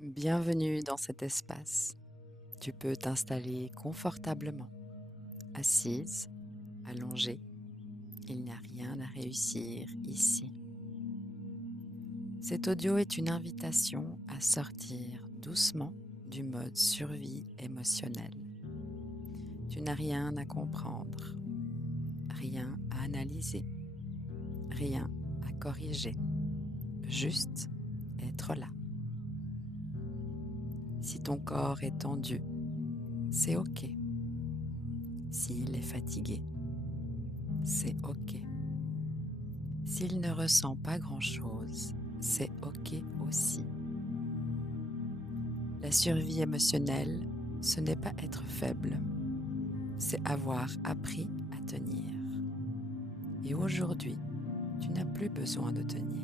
Bienvenue dans cet espace. Tu peux t'installer confortablement, assise, allongée. Il n'y a rien à réussir ici. Cet audio est une invitation à sortir doucement du mode survie émotionnelle. Tu n'as rien à comprendre, rien à analyser, rien à corriger, juste être là. Si ton corps est tendu, c'est OK. S'il est fatigué, c'est OK. S'il ne ressent pas grand-chose, c'est OK aussi. La survie émotionnelle, ce n'est pas être faible, c'est avoir appris à tenir. Et aujourd'hui, tu n'as plus besoin de tenir.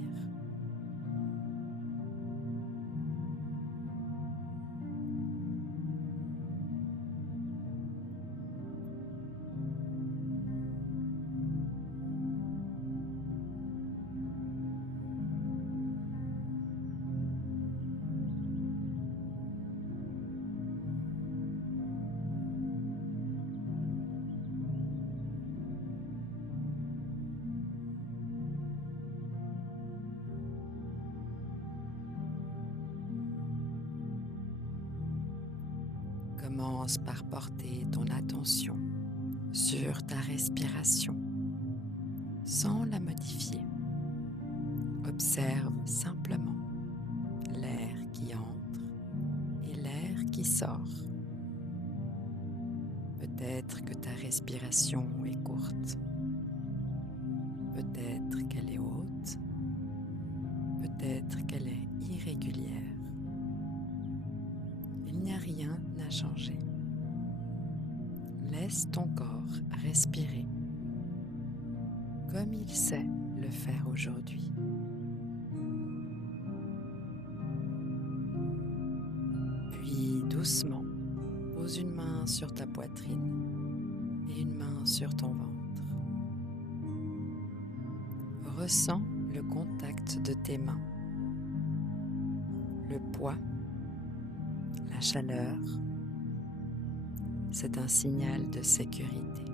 Commence par porter ton attention sur ta respiration sans la modifier. Observe simplement l'air qui entre et l'air qui sort. Peut-être que ta respiration est courte, peut-être qu'elle est haute, peut-être qu'elle est irrégulière. Il n'y a rien à changer. Laisse ton corps respirer comme il sait le faire aujourd'hui. Puis doucement, pose une main sur ta poitrine et une main sur ton ventre. Ressens le contact de tes mains, le poids, la chaleur. C'est un signal de sécurité.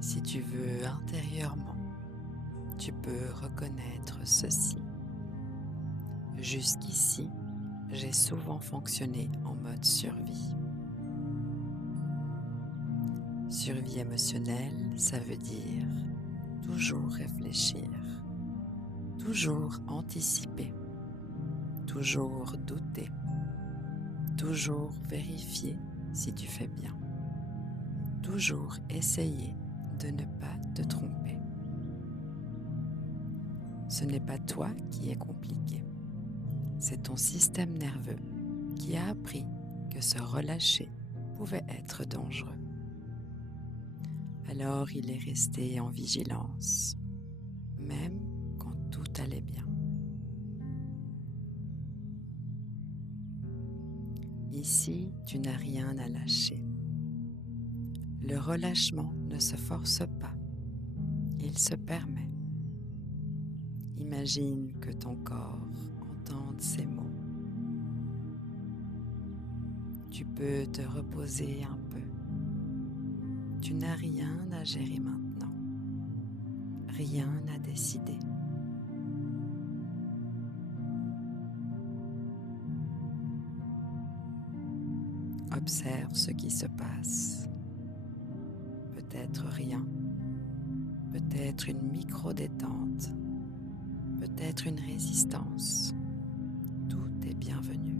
Si tu veux intérieurement, tu peux reconnaître ceci. Jusqu'ici, j'ai souvent fonctionné en mode survie. Survie émotionnelle, ça veut dire toujours réfléchir, toujours anticiper, toujours douter, toujours vérifier si tu fais bien, toujours essayer de ne pas te tromper. Ce n'est pas toi qui es compliqué, c'est ton système nerveux qui a appris que se relâcher pouvait être dangereux. Alors il est resté en vigilance, même quand tout allait bien. Ici, tu n'as rien à lâcher. Le relâchement ne se force pas, il se permet. Imagine que ton corps entende ces mots. Tu peux te reposer un peu. Tu n'as rien à gérer maintenant, rien à décider. Observe ce qui se passe. Peut-être rien, peut-être une micro-détente, peut-être une résistance. Tout est bienvenu.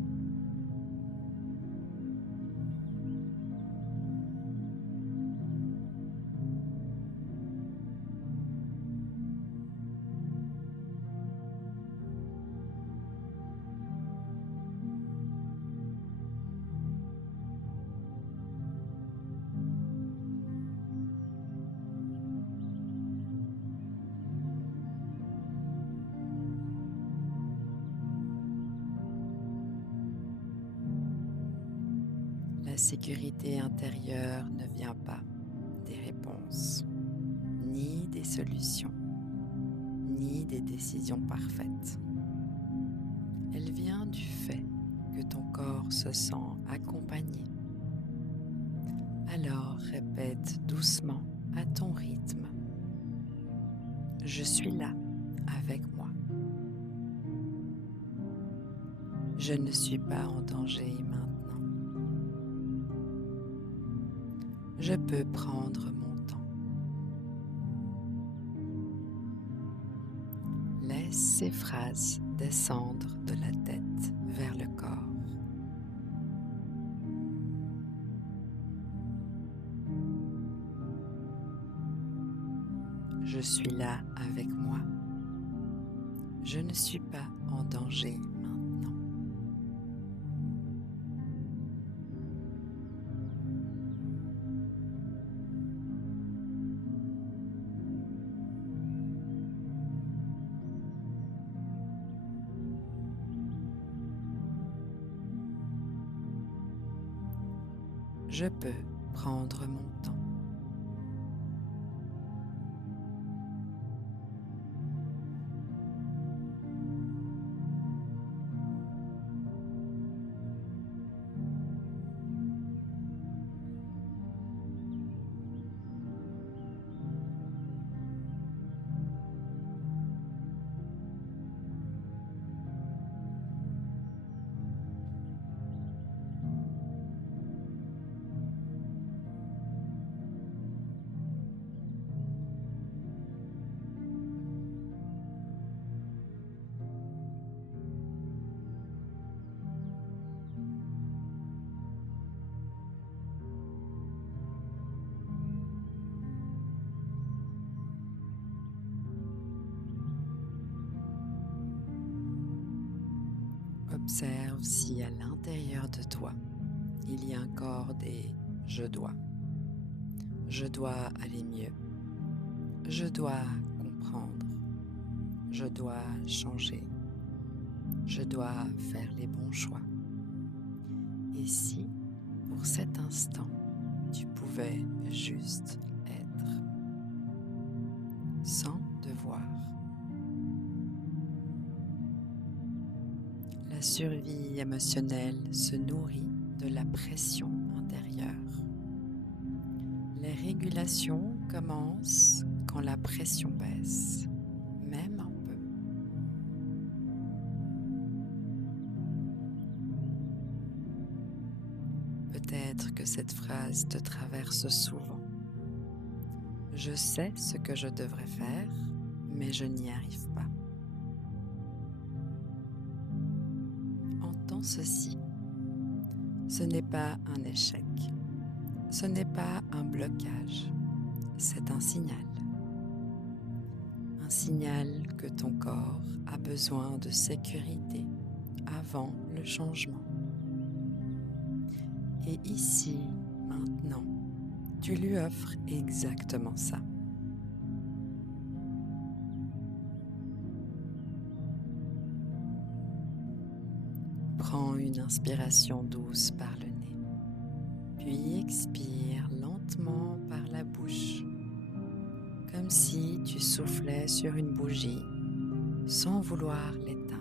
sécurité intérieure ne vient pas des réponses, ni des solutions, ni des décisions parfaites. Elle vient du fait que ton corps se sent accompagné. Alors répète doucement à ton rythme. Je suis là avec moi. Je ne suis pas en danger maintenant. Je peux prendre mon temps. Laisse ces phrases descendre de la tête vers le corps. Je suis là avec moi. Je ne suis pas en danger maintenant. Je peux prendre mon temps. Observe si à l'intérieur de toi, il y a encore des « je dois ». Je dois aller mieux. Je dois comprendre. Je dois changer. Je dois faire les bons choix. Et si, pour cet instant, tu pouvais juste être, sans devoir. La survie émotionnelle se nourrit de la pression intérieure. Les régulations commencent quand la pression baisse, même un peu. Peut-être que cette phrase te traverse souvent. Je sais ce que je devrais faire, mais je n'y arrive pas. Entends ceci. Ce n'est pas un échec. Ce n'est pas un blocage. C'est un signal. Un signal que ton corps a besoin de sécurité avant le changement. Et ici, maintenant, tu lui offres exactement ça. Prends une inspiration douce par le nez, puis expire lentement par la bouche, comme si tu soufflais sur une bougie sans vouloir l'éteindre.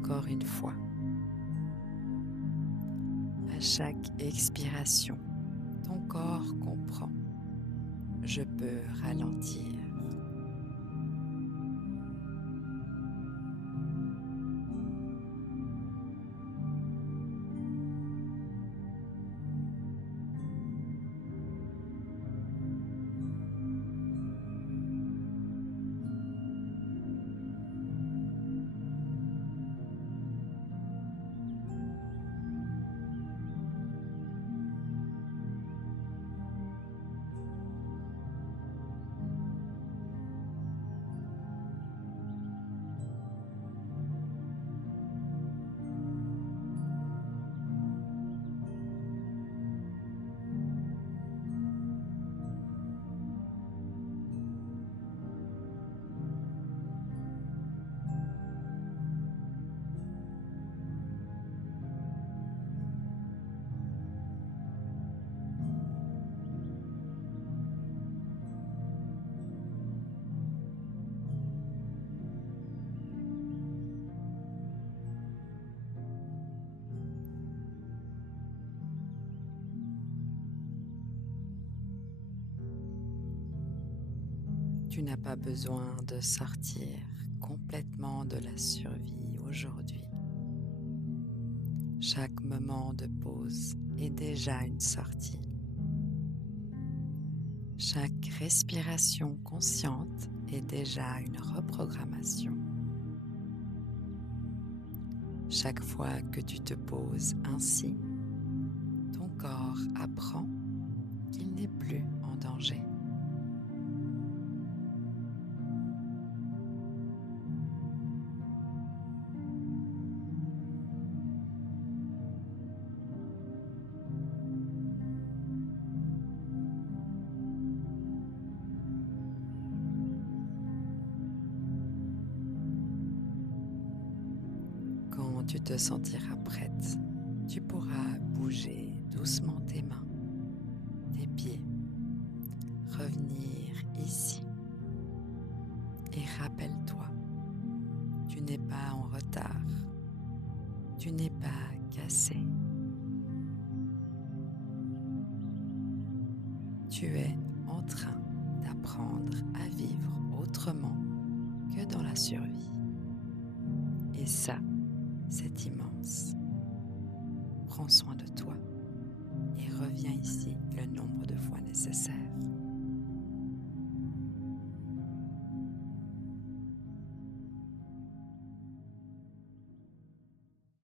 Encore une fois. À chaque expiration, ton corps comprend. Je peux ralentir. Tu n'as pas besoin de sortir complètement de la survie aujourd'hui. Chaque moment de pause est déjà une sortie. Chaque respiration consciente est déjà une reprogrammation. Chaque fois que tu te poses ainsi, ton corps apprend qu'il n'est plus en danger. Quand tu te sentiras prête, tu pourras bouger doucement tes mains, tes pieds, revenir ici. Et rappelle-toi, tu n'es pas en retard, tu n'es pas cassé. Tu es en train d'apprendre à vivre autrement que dans la survie. Et ça, c'est immense. Prends soin de toi.